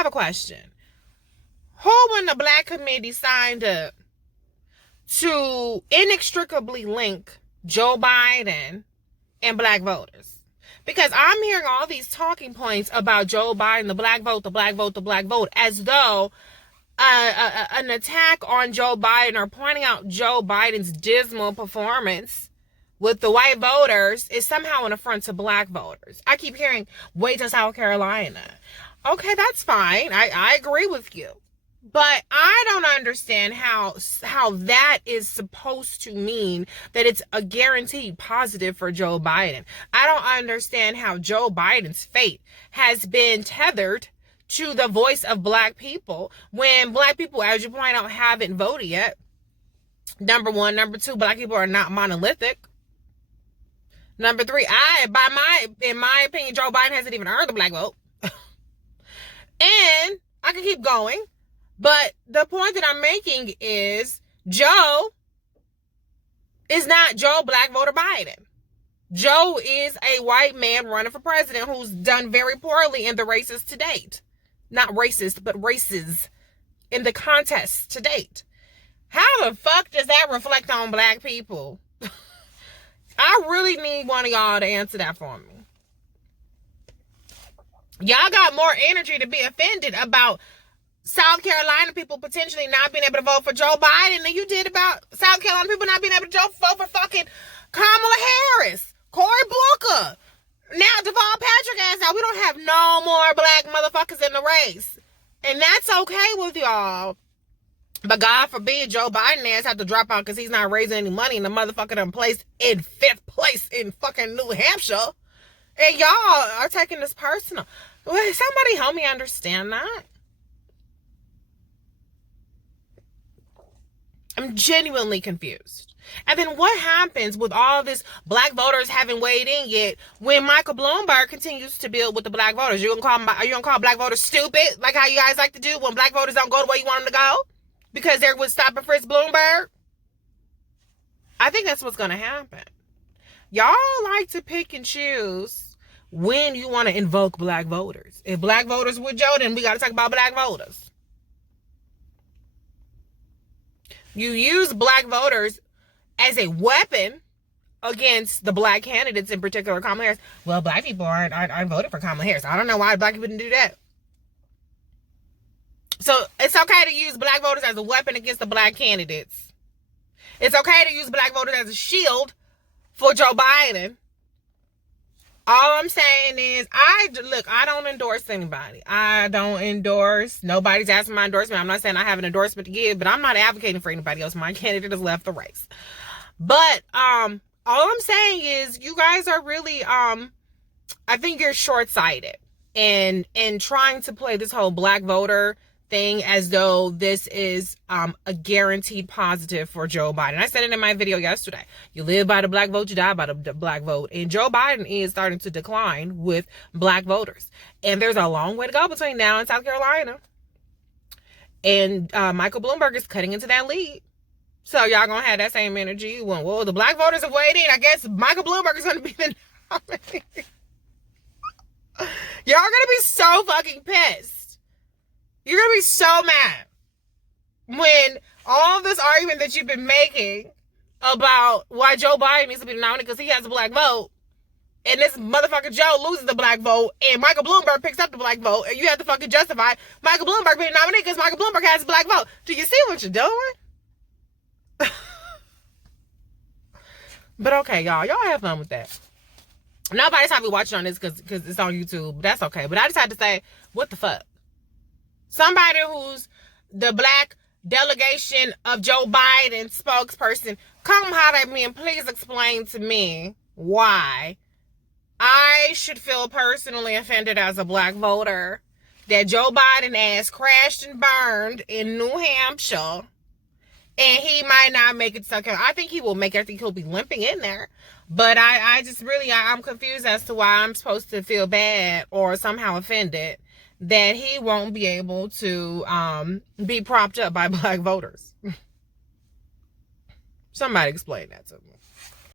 have a question. Who in the Black committee signed up to inextricably link Joe Biden and Black voters? Because I'm hearing all these talking points about Joe Biden, the Black vote, the Black vote, the Black vote, as though an attack on Joe Biden or pointing out Joe Biden's dismal performance with the white voters is somehow an affront to Black voters. I keep hearing, wait till South Carolina. Okay, that's fine. I agree with you. But I don't understand how that is supposed to mean that it's a guaranteed positive for Joe Biden. I don't understand how Joe Biden's fate has been tethered to the voice of Black people when Black people, as you point out, haven't voted yet. Number one. Number two, Black people are not monolithic. Number three, in my opinion, Joe Biden hasn't even earned the Black vote. And I can keep going. But the point that I'm making is Joe is not Joe Black voter Biden. Joe is a white man running for president who's done very poorly in the races to date. Not racist, but races in the contests to date. How the fuck does that reflect on Black people? I really need one of y'all to answer that for me. Y'all got more energy to be offended about South Carolina people potentially not being able to vote for Joe Biden than you did about South Carolina people not being able to vote for fucking Kamala Harris, Cory Booker. Now Deval Patrick asked out, we don't have no more Black motherfuckers in the race. And that's okay with y'all. But God forbid Joe Biden ass have to drop out because he's not raising any money and the motherfucker done placed in 5th place in fucking New Hampshire. And y'all are taking this personal. Well, somebody help me understand that. I'm genuinely confused. And then what happens with all this Black voters haven't weighed in yet when Michael Bloomberg continues to build with the Black voters? Are you gonna call Black voters stupid like how you guys like to do when Black voters don't go the way you want them to go because they're with Stop and Frisk Bloomberg? I think that's what's gonna happen. Y'all like to pick and choose when you want to invoke Black voters. If Black voters with Joe, then we got to talk about Black voters. You use Black voters as a weapon against the Black candidates, in particular Kamala Harris. Well, Black people aren't voting for Kamala Harris. I don't know why Black people didn't do that. So it's okay to use Black voters as a weapon against the Black candidates. It's okay to use Black voters as a shield for Joe Biden. All I'm saying is, I don't endorse anybody. I don't endorse. Nobody's asking my endorsement. I'm not saying I have an endorsement to give, but I'm not advocating for anybody else. My candidate has left the race. But all I'm saying is, you guys are really, I think you're short-sighted in trying to play this whole Black voter thing as though this is a guaranteed positive for Joe Biden. I said it in my video yesterday. You live by the Black vote, you die by the Black vote. And Joe Biden is starting to decline with Black voters. And there's a long way to go between now and South Carolina. And Michael Bloomberg is cutting into that lead. So y'all gonna have that same energy when, well, the Black voters have weighed in. I guess Michael Bloomberg is gonna be the nominee. Y'all are gonna be so fucking pissed. You're going to be so mad when all this argument that you've been making about why Joe Biden needs to be nominated because he has a Black vote, and this motherfucker Joe loses the Black vote, and Michael Bloomberg picks up the Black vote, and you have to fucking justify Michael Bloomberg being nominated because Michael Bloomberg has a Black vote. Do you see what you're doing? But okay, y'all have fun with that. Nobody's probably watching on this because it's on YouTube. That's okay. But I just had to say, what the fuck? Somebody who's the Black delegation of Joe Biden spokesperson, come holler at me and please explain to me why I should feel personally offended as a Black voter that Joe Biden ass crashed and burned in New Hampshire and he might not make it to South Carolina. I think he will make it. I think he'll be limping in there. But I'm confused as to why I'm supposed to feel bad or somehow offended that he won't be able to be propped up by Black voters. Somebody explain that to me.